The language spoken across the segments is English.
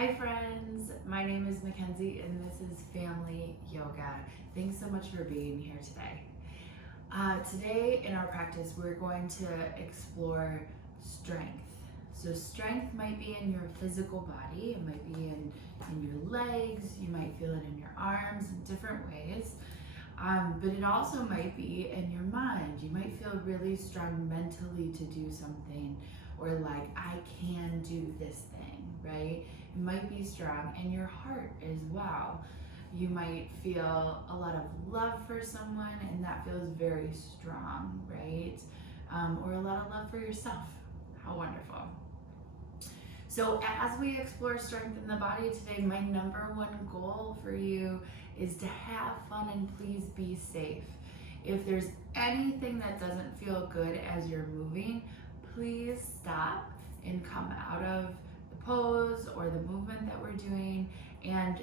Hi friends, my name is Mackenzie and this is Family Yoga. Thanks so much for being here today. Today in our practice we're going to explore strength. So strength might be in your physical body, it might be in your legs, you might feel it in your arms in different ways. But it also might be in your mind. You might feel really strong mentally to do something, or like, I can do this thing, right? It might be strong in your heart as well. You might feel a lot of love for someone and that feels very strong, right? Or a lot of love for yourself. How wonderful. So as we explore strength in the body today, my number one goal for you is to have fun and please be safe. If there's anything that doesn't feel good as you're moving, please stop and come out of the pose or the movement that we're doing and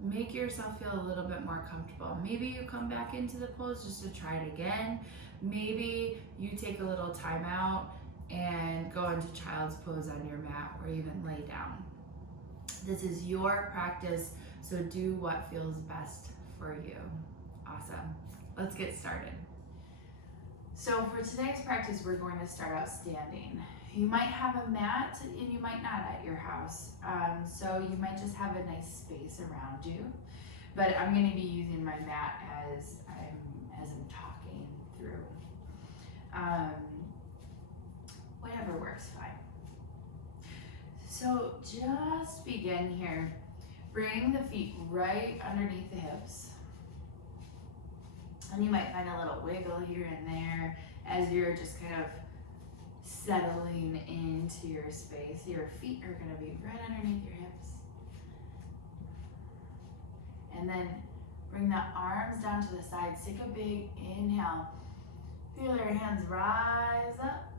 make yourself feel a little bit more comfortable. Maybe you come back into the pose just to try it again. Maybe you take a little time out and go into child's pose on your mat or even lay down. This is your practice, so do what feels best for you. Awesome. Let's get started. So for today's practice, we're going to start out standing. You might have a mat and you might not at your house. So you might just have a nice space around you. But I'm going to be using my mat as I'm talking through. Whatever works fine. So just begin here. Bring the feet right underneath the hips. And you might find a little wiggle here and there as you're just kind of settling into your space. Your feet are going to be right underneath your hips. And then bring the arms down to the sides. Take a big inhale. Feel your hands rise up.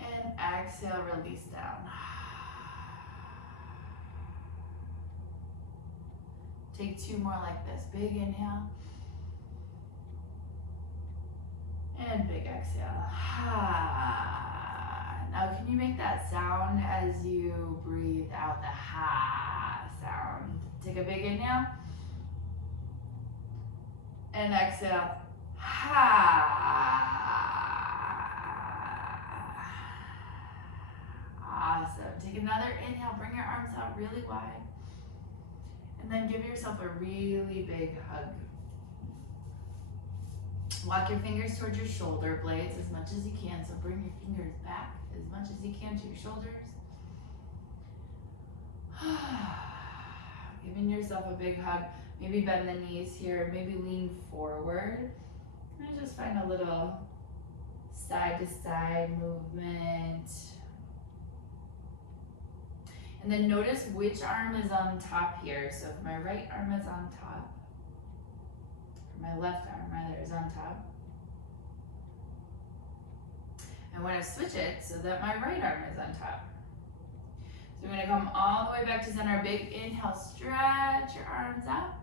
And exhale, release down. Take two more like this. Big inhale. And big exhale. Now can you make that sound as you breathe out the ha sound? Take a big inhale. And exhale. Ha. Awesome. Take another inhale. Bring your arms out really wide. And then give yourself a really big hug. Walk your fingers towards your shoulder blades as much as you can. So bring your fingers back as much as you can to your shoulders. Giving yourself a big hug. Maybe bend the knees here. Maybe lean forward. And just find a little side to side movement. And then notice which arm is on top here. So if my right arm is on top, my left arm rather is on top. I want to switch it so that my right arm is on top. So we're going to come all the way back to center. Big inhale, stretch your arms out.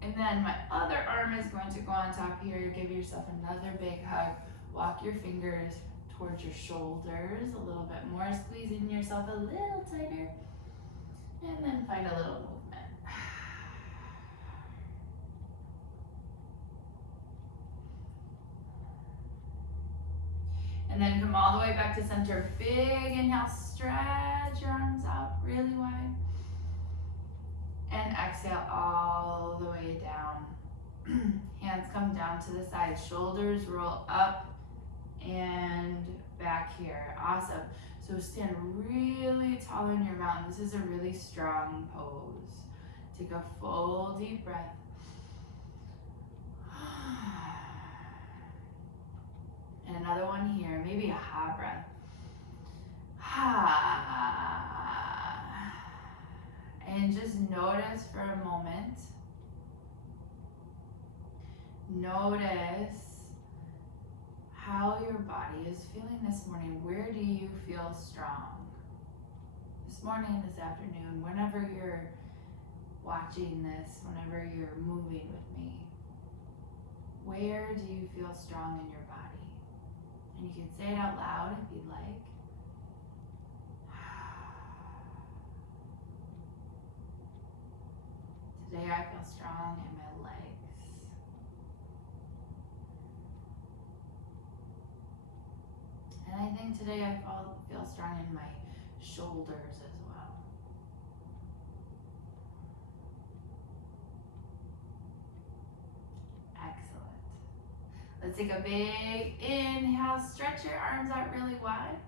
And then my other arm is going to go on top here. Give yourself another big hug. Walk your fingers towards your shoulders a little bit more, squeezing yourself a little tighter. And then find a little movement. And then come all the way back to center. Big inhale, stretch your arms out really wide. And exhale all the way down. Hands come down to the side. Shoulders roll up and back here. Awesome. So stand really tall in your mountain. This is a really strong pose. Take a full deep breath. And another one here, maybe a ha breath. Ha. And just notice for a moment. Notice how your body is feeling this morning. Where do you feel strong? This morning, this afternoon, whenever you're watching this, whenever you're moving with me, where do you feel strong in your body? And you can say it out loud if you'd like. Today I feel strong in my legs. And I think today I feel strong in my shoulders as well. Excellent. Let's take a big inhale, stretch your arms out really wide.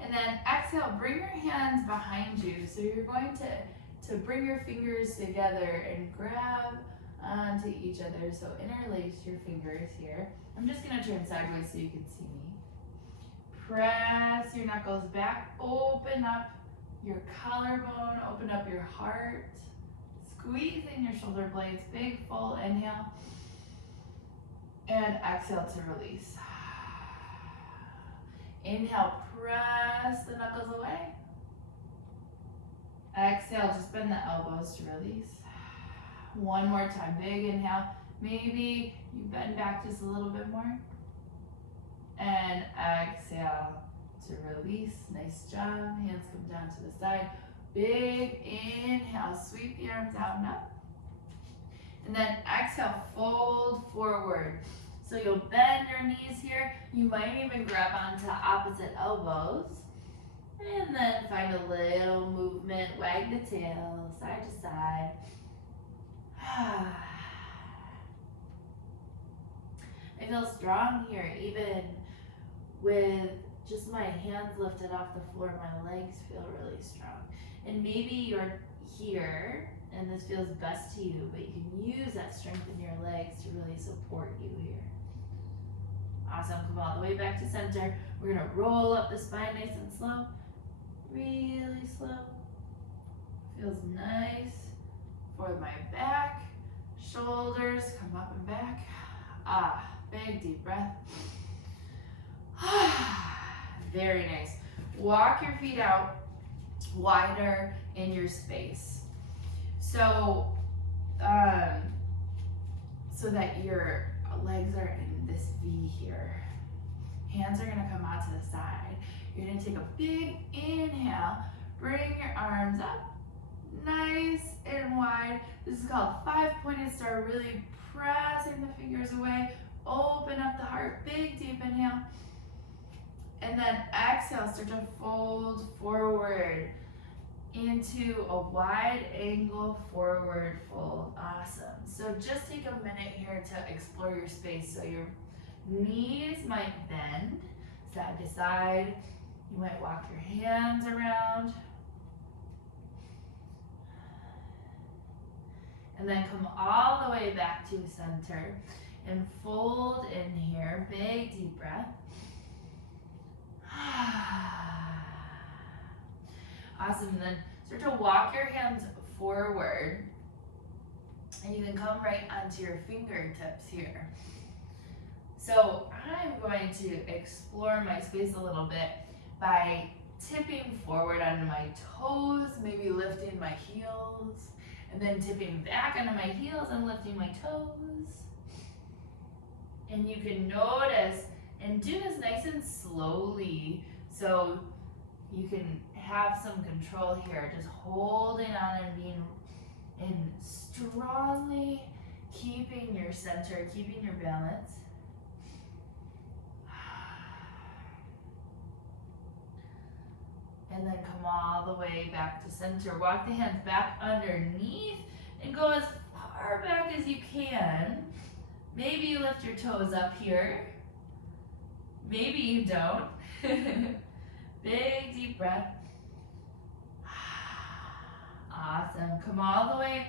And then exhale, bring your hands behind you. So you're going to bring your fingers together and grab onto each other. So interlace your fingers here. I'm just gonna turn sideways so you can see me. Press your knuckles back, open up your collarbone, open up your heart. Squeeze in your shoulder blades, big full inhale. And exhale to release. Inhale, press the knuckles away. Exhale, just bend the elbows to release. One more time, big inhale. Maybe you bend back just a little bit more. And exhale to release. Nice job. Hands come down to the side. Big inhale, sweep the arms out and up. And then exhale, fold forward. So you'll bend your knees here. You might even grab onto opposite elbows. And then find a little movement, wag the tail, side to side. I feel strong here, even with just my hands lifted off the floor. My legs feel really strong. And maybe you're here and this feels best to you, but you can use that strength in your legs to really support you here. Awesome, come all the way back to center. We're gonna roll up the spine nice and slow. Really slow. Feels nice for my back. Shoulders come up and back. Big deep breath. Very nice. Walk your feet out wider in your space. So, so that your legs are in this V here. Hands are gonna come out to the side. You're gonna take a big inhale, bring your arms up, nice and wide. This is called 5-pointed star, really pressing the fingers away. Open up the heart, big deep inhale. And then exhale, start to fold forward into a wide angle forward fold. Awesome. So just take a minute here to explore your space. So your knees might bend side to side. You might walk your hands around. And then come all the way back to center and fold in here. Big deep breath. Awesome. And then start to walk your hands forward. And you can come right onto your fingertips here. So I'm going to explore my space a little bit by tipping forward onto my toes, maybe lifting my heels, and then tipping back onto my heels and lifting my toes. And you can notice and do this nice and slowly so you can have some control here, just holding on and being and strongly keeping your center, keeping your balance. And then come all the way back to center. Walk the hands back underneath and go as far back as you can. Maybe you lift your toes up here. Maybe you don't. Big deep breath. Awesome. Come all the way.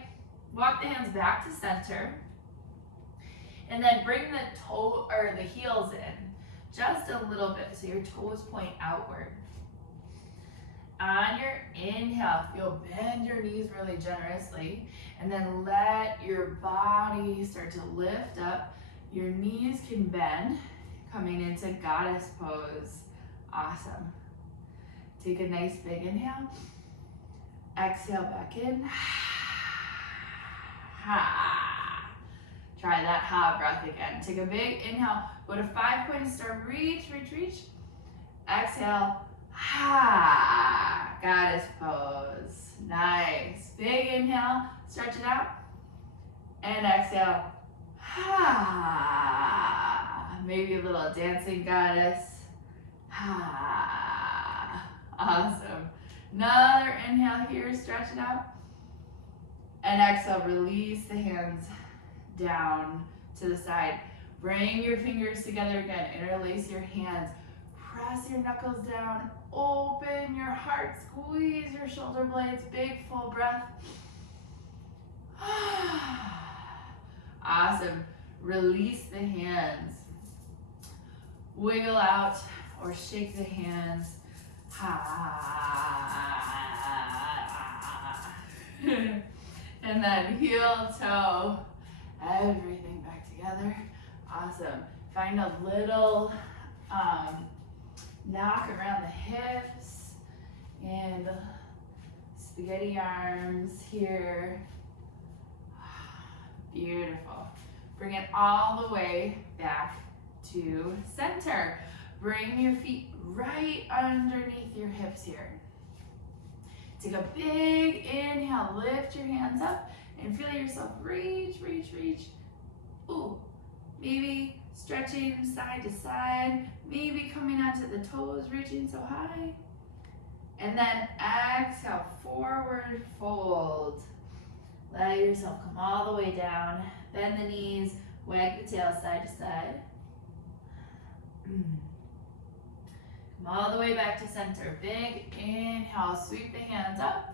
Walk the hands back to center. And then bring the heels in just a little bit so your toes point outward. On your inhale, you'll bend your knees really generously, and then let your body start to lift up. Your knees can bend, coming into goddess pose. Awesome. Take a nice big inhale. Exhale back in. Ha. Try that ha breath again. Take a big inhale. Go to 5-pointed star. Reach, reach, reach. Exhale. Ha. Goddess pose. Nice. Big inhale, stretch it out. And exhale. Maybe a little dancing goddess. Awesome. Another inhale here, stretch it out. And exhale, release the hands down to the side. Bring your fingers together again, interlace your hands. Press your knuckles down, open your heart, squeeze your shoulder blades, big full breath. Awesome. Release the hands. Wiggle out or shake the hands. And then heel, toe, everything back together. Awesome. Find a little knock around the hips and spaghetti arms here. Beautiful. Bring it all the way back to center. Bring your feet right underneath your hips here. Take a big inhale, lift your hands up and feel yourself reach, reach, reach. Ooh, maybe stretching side to side, maybe coming onto the toes, reaching so high. And then exhale, forward fold. Let yourself come all the way down. Bend the knees, wag the tail side to side. Come all the way back to center. Big inhale, sweep the hands up.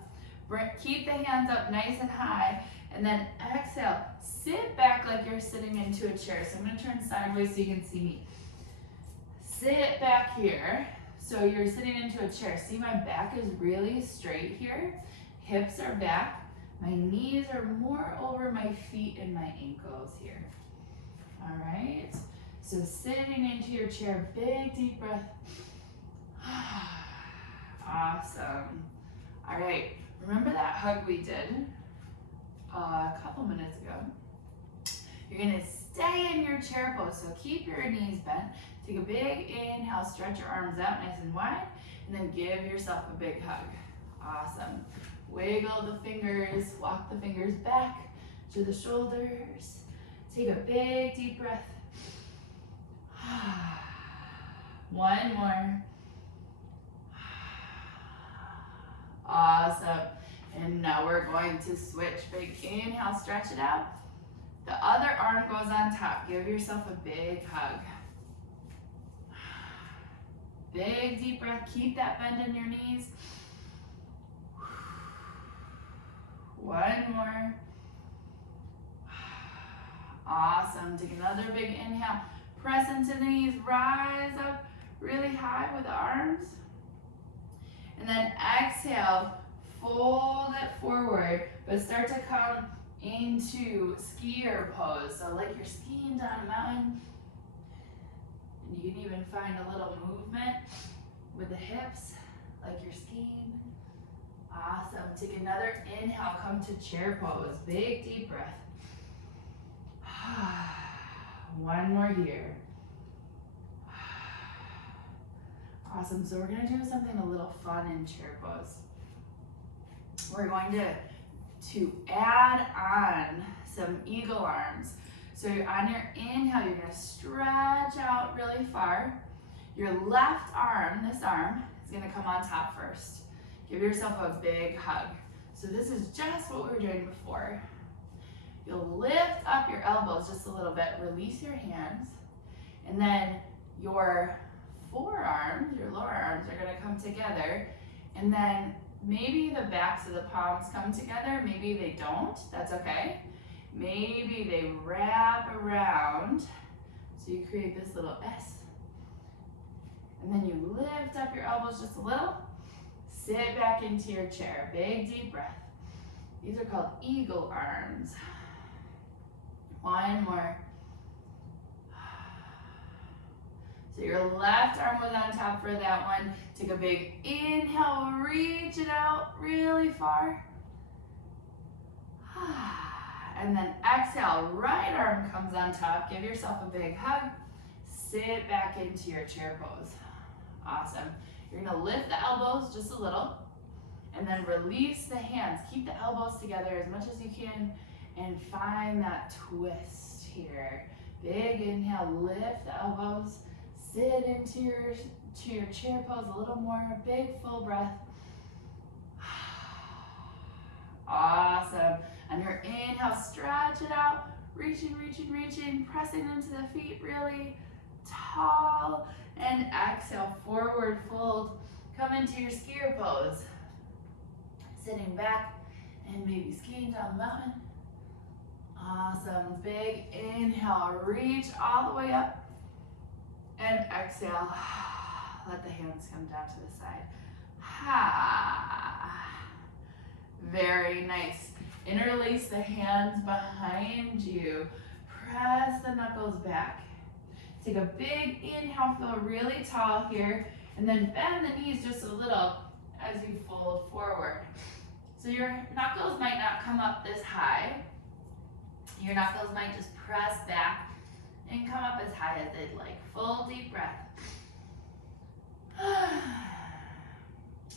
Keep the hands up nice and high. And then exhale, sit back like you're sitting into a chair. So I'm gonna turn sideways so you can see me. Sit back here. So you're sitting into a chair. See, my back is really straight here. Hips are back. My knees are more over my feet and my ankles here. All right. So sitting into your chair, big deep breath. Awesome. All right. Remember that hug we did a couple minutes ago? You're gonna stay in your chair pose. So keep your knees bent. Take a big inhale, stretch your arms out nice and wide, and then give yourself a big hug. Awesome. Wiggle the fingers, walk the fingers back to the shoulders. Take a big deep breath. One more. Awesome. And now we're going to switch. Big inhale, stretch it out. The other arm goes on top. Give yourself a big hug. Big deep breath. Keep that bend in your knees. One more. Awesome. Take another big inhale. Press into the knees. Rise up really high with the arms. And then exhale. Fold it forward, but start to come into skier pose. So like you're skiing down a mountain. And you can even find a little movement with the hips, like you're skiing. Awesome. Take another inhale, come to chair pose. Big deep breath. One more here. Awesome. So we're going to do something a little fun in chair pose. We're going to add on some eagle arms. So on your inhale, you're going to stretch out really far. Your left arm, this arm, is going to come on top first. Give yourself a big hug. So this is just what we were doing before. You'll lift up your elbows just a little bit, release your hands, and then your forearms, your lower arms, are going to come together, and then maybe the backs of the palms come together, maybe they don't, that's okay. Maybe they wrap around, so you create this little S. And then you lift up your elbows just a little, sit back into your chair, big deep breath. These are called eagle arms. One more. So your left arm was on top for that one. Take a big inhale, reach it out really far. And then exhale, right arm comes on top. Give yourself a big hug. Sit back into your chair pose. Awesome. You're gonna lift the elbows just a little. And And then release the hands. Keep the elbows together as much as you can and find that twist here. Big inhale, lift the elbows, sit into your chair pose a little more, big full breath. Awesome. On your inhale, stretch it out, reaching, reaching, reaching, pressing into the feet really tall. And exhale, forward fold. Come into your skier pose. Sitting back and maybe skiing down the mountain. Awesome. Big inhale, reach all the way up. And exhale, let the hands come down to the side. Very nice. Interlace the hands behind you. Press the knuckles back. Take a big inhale, feel really tall here. And then bend the knees just a little as you fold forward. So your knuckles might not come up this high. Your knuckles might just press back and come up as high as they'd like. Full deep breath.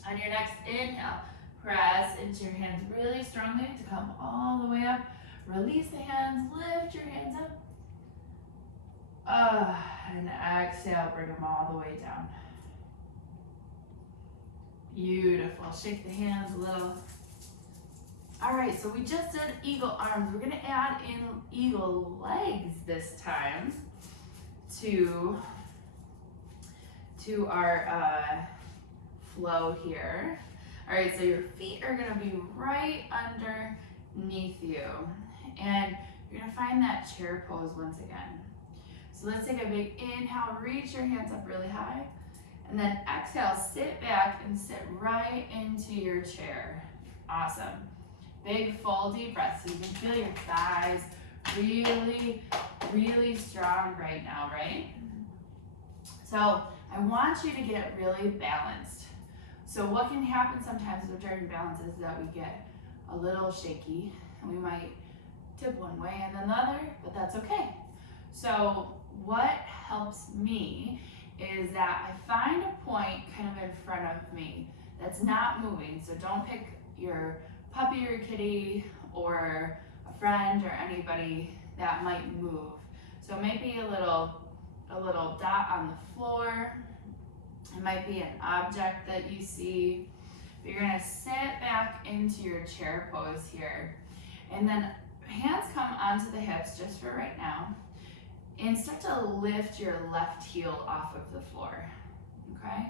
On your next inhale, press into your hands really strongly to come all the way up. Release the hands, lift your hands up. And exhale, bring them all the way down. Beautiful. Shake the hands a little. All right, so we just did eagle arms. We're gonna add in eagle legs this time to our flow here. All right, so your feet are gonna be right underneath you. And you're gonna find that chair pose once again. So let's take a big inhale, reach your hands up really high. And then exhale, sit back and sit right into your chair. Awesome. Big full deep breath so you can feel your thighs really, really strong right now, right? So I want you to get really balanced. So what can happen sometimes during balance is that we get a little shaky and we might tip one way and then the other, but that's okay. So what helps me is that I find a point kind of in front of me that's not moving. So don't pick your puppy or kitty or a friend or anybody that might move. So it might be a little dot on the floor. It might be an object that you see. But you're gonna sit back into your chair pose here. And then hands come onto the hips just for right now. And start to lift your left heel off of the floor, okay?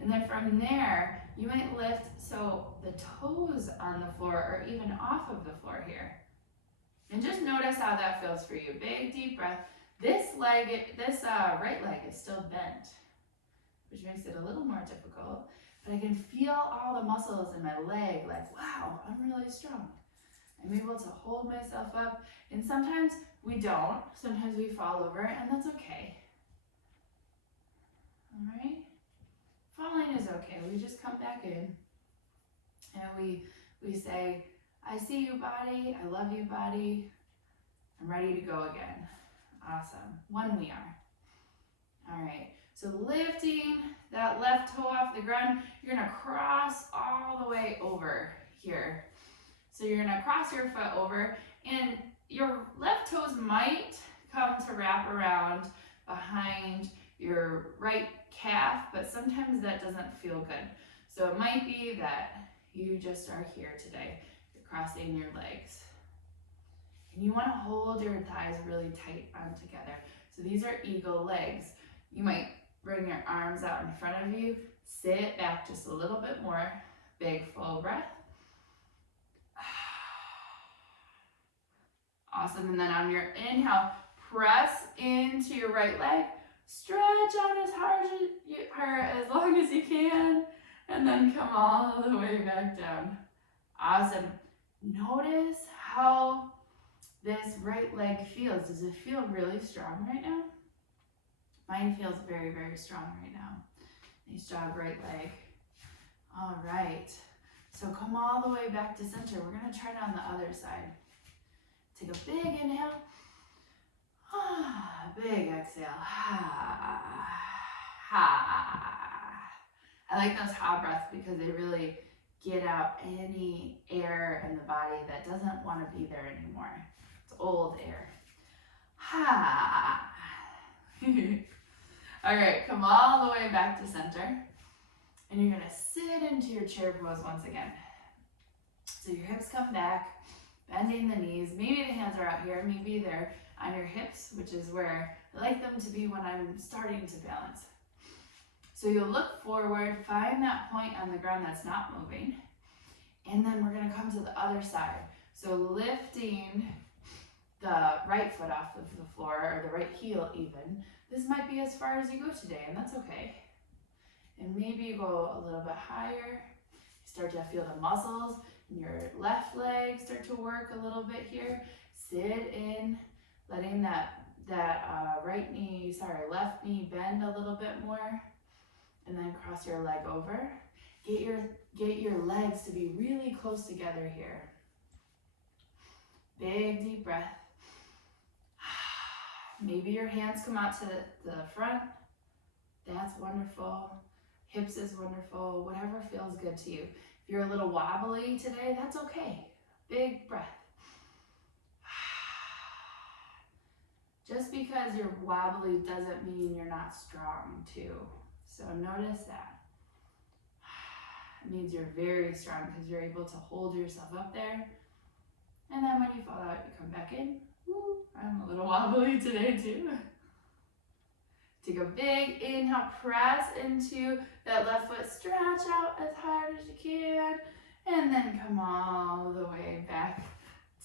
And then from there, you might lift so the toes on the floor are even off of the floor here. And just notice how that feels for you. Big deep breath. This right leg is still bent, which makes it a little more difficult, but I can feel all the muscles in my leg, like, wow, I'm really strong. I'm able to hold myself up, and sometimes we don't. Sometimes we fall over, and that's okay. All right? Falling is okay. We just come back in, and we say, I see you, body. I love you, body. I'm ready to go again. Awesome. When we are. All right. So lifting that left toe off the ground, you're going to cross all the way over here. So you're gonna cross your foot over and your left toes might come to wrap around behind your right calf, but sometimes that doesn't feel good. So it might be that you just are here today. You're crossing your legs. And you wanna hold your thighs really tight on together. So these are eagle legs. You might bring your arms out in front of you, sit back just a little bit more, big full breath. Awesome, and then on your inhale, press into your right leg, stretch out as long as you can, and then come all the way back down. Awesome. Notice how this right leg feels. Does it feel really strong right now? Mine feels very, very strong right now. Nice job, right leg. All right, so come all the way back to center. We're gonna try it on the other side. Take a big inhale, big exhale. I like those ha breaths because they really get out any air in the body that doesn't want to be there anymore. It's old air. Ha. All right, come all the way back to center. And you're gonna sit into your chair pose once again. So your hips come back, bending the knees. Maybe the hands are out here, maybe they're on your hips, which is where I like them to be when I'm starting to balance. So you'll look forward, find that point on the ground that's not moving, and then we're gonna come to the other side. So lifting the right foot off of the floor, or the right heel even. This might be as far as you go today, and that's okay. And maybe you go a little bit higher. You start to feel the muscles in your left leg start to work a little bit here. Sit in, letting that left knee bend a little bit more, and then cross your leg over. Get your legs to be really close together here. Big deep breath. Maybe your hands come out to the front. That's wonderful. Hips is wonderful. Whatever feels good to you. If you're a little wobbly today, that's okay. Big breath. Just because you're wobbly doesn't mean you're not strong too. So notice that. It means you're very strong because you're able to hold yourself up there. And then when you fall out, you come back in. Woo, I'm a little wobbly today too. Take a big inhale, press into that left foot, stretch out as hard as you can, and then come all the way back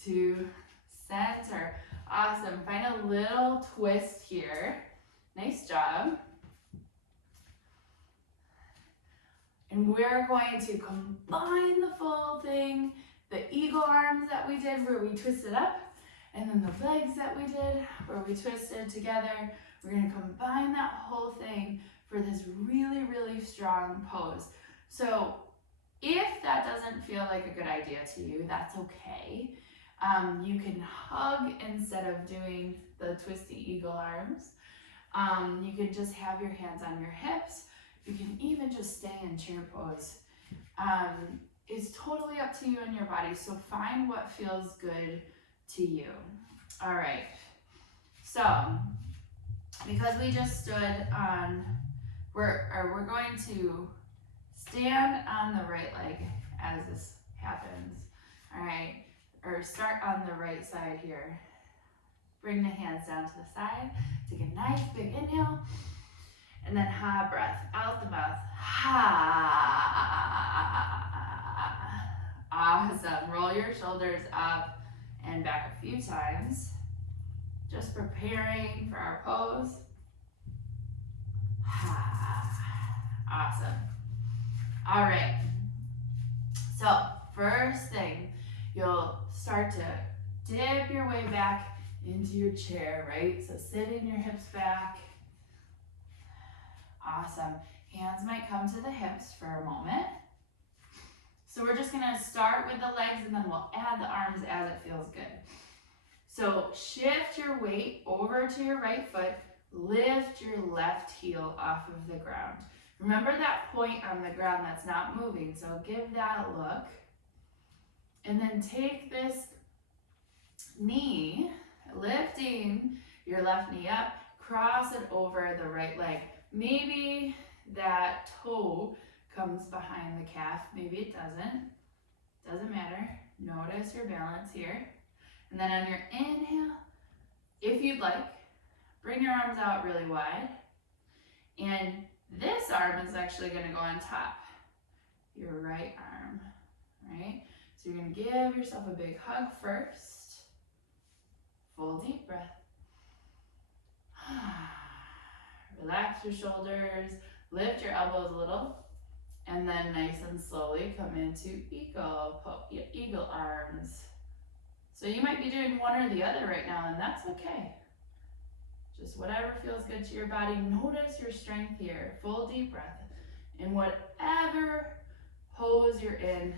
to center. Awesome, find a little twist here. Nice job. And we're going to combine the full thing, the eagle arms that we did where we twisted up, and then the legs that we did where we twisted together. We're gonna combine that whole thing for this really, really strong pose. So if that doesn't feel like a good idea to you, that's okay. You can hug instead of doing the twisty eagle arms. You can just have your hands on your hips. You can even just stay in chair pose. It's totally up to you and your body, so find what feels good to you. All right, so because we just stood on, we're going to stand on the right leg as this happens. All right, or start on the right side here. Bring the hands down to the side. Take a nice big inhale. And then ha breath out the mouth. Ha. Awesome. Roll your shoulders up and back a few times. Just preparing for our pose. Ha. Awesome. All right. So first thing, you'll start to dip your way back into your chair, right? So sitting your hips back. Awesome. Hands might come to the hips for a moment. So we're just gonna start with the legs and then we'll add the arms as it feels good. So shift your weight over to your right foot, lift your left heel off of the ground. Remember that point on the ground that's not moving, so give that a look. And then take this knee, lifting your left knee up, cross it over the right leg. Maybe that toe comes behind the calf, maybe it doesn't matter. Notice your balance here. And then on your inhale, if you'd like, bring your arms out really wide. And this arm is actually gonna go on top, your right arm, right? So you're gonna give yourself a big hug first. Full deep breath. Relax your shoulders, lift your elbows a little, and then nice and slowly come into eagle arms. So you might be doing one or the other right now, and that's okay. Just whatever feels good to your body. Notice your strength here. Full deep breath. In whatever pose you're in,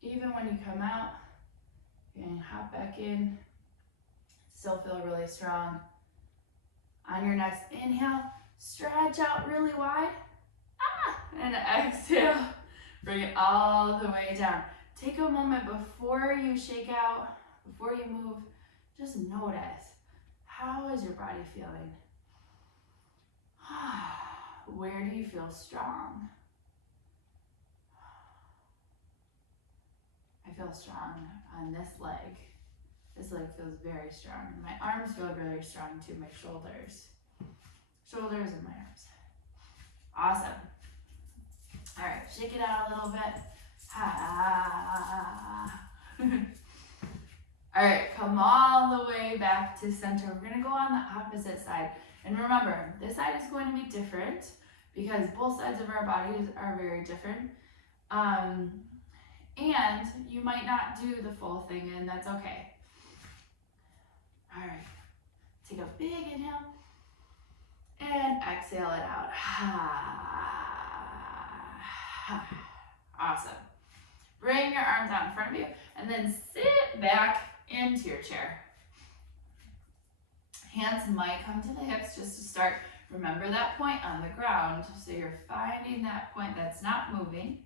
even when you come out, you can hop back in, still feel really strong. On your next inhale, stretch out really wide. And exhale, Bring it all the way down. Take a moment before you shake out, before you move, just notice, how is your body feeling? Where do you feel strong? I feel strong on this leg. This leg feels very strong. My arms feel really strong too, my shoulders. Shoulders and my arms. Awesome. All right, shake it out a little bit. All right, come all the way back to center. We're gonna go on the opposite side. And remember, this side is going to be different because both sides of our bodies are very different. And you might not do the full thing, and that's okay. All right, take a big inhale and exhale it out. Awesome. Bring your arms out in front of you and then sit back into your chair. Hands might come to the hips just to start. Remember that point on the ground, so you're finding that point that's not moving.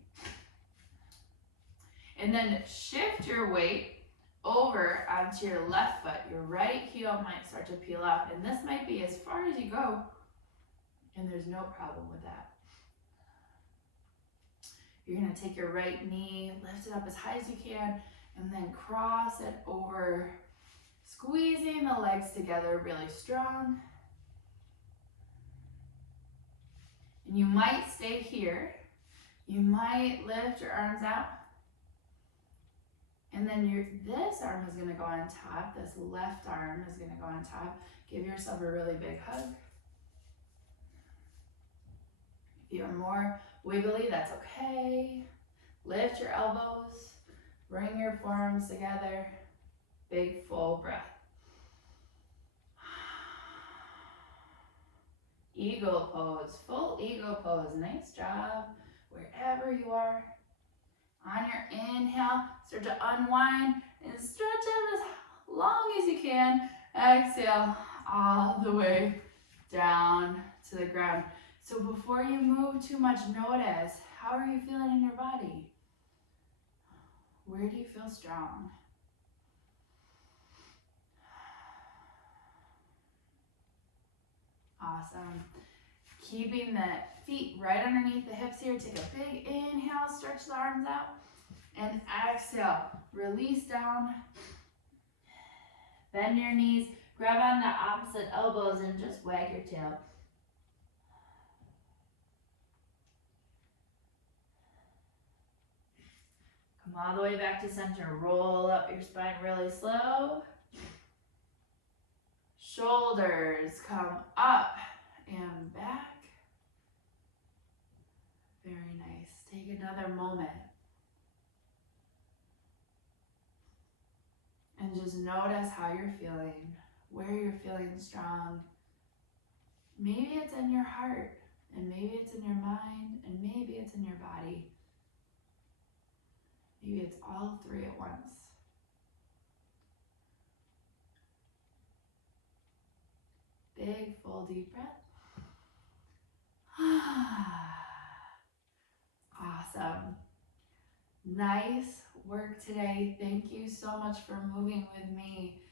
And then shift your weight over onto your left foot. Your right heel might start to peel out, and this might be as far as you go, and there's no problem with that. You're gonna take your right knee, lift it up as high as you can, and then cross it over, squeezing the legs together really strong. And you might stay here. You might lift your arms out. And then this arm is gonna go on top. This left arm is gonna go on top. Give yourself a really big hug. If you're more wiggly, that's okay. Lift your elbows. Bring your forearms together. Big full breath. Eagle pose, full eagle pose. Nice job wherever you are. On your inhale, start to unwind and stretch out as long as you can. Exhale all the way down to the ground. So before you move too much, notice, how are you feeling in your body? Where do you feel strong? Awesome. Keeping the feet right underneath the hips here. Take a big inhale, stretch the arms out. And exhale, release down. Bend your knees, grab on the opposite elbows and just wag your tail. Come all the way back to center. Roll up your spine really slow. Shoulders come up and back. Very nice. Take another moment. And just notice how you're feeling, where you're feeling strong. Maybe it's in your heart, and maybe it's in your mind, and maybe it's in your body. Maybe it's all three at once. Big, full, deep breath. Awesome. Nice work today. Thank you so much for moving with me.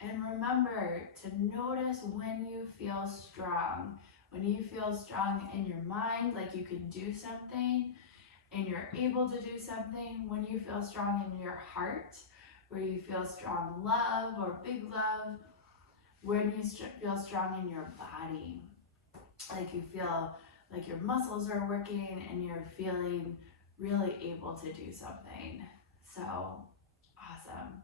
And remember to notice when you feel strong. When you feel strong in your mind, like you can do something and you're able to do something. When you feel strong in your heart, where you feel strong love or big love. When you feel strong in your body, like you feel like your muscles are working and you're feeling really able to do something. So awesome.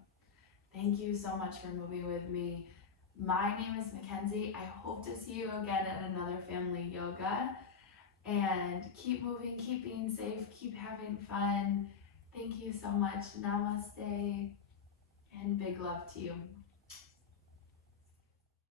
Thank you so much for moving with me. My name is Mackenzie. I hope to see you again at another family yoga. And keep moving, keep being safe, keep having fun. Thank you so much. Namaste and big love to you.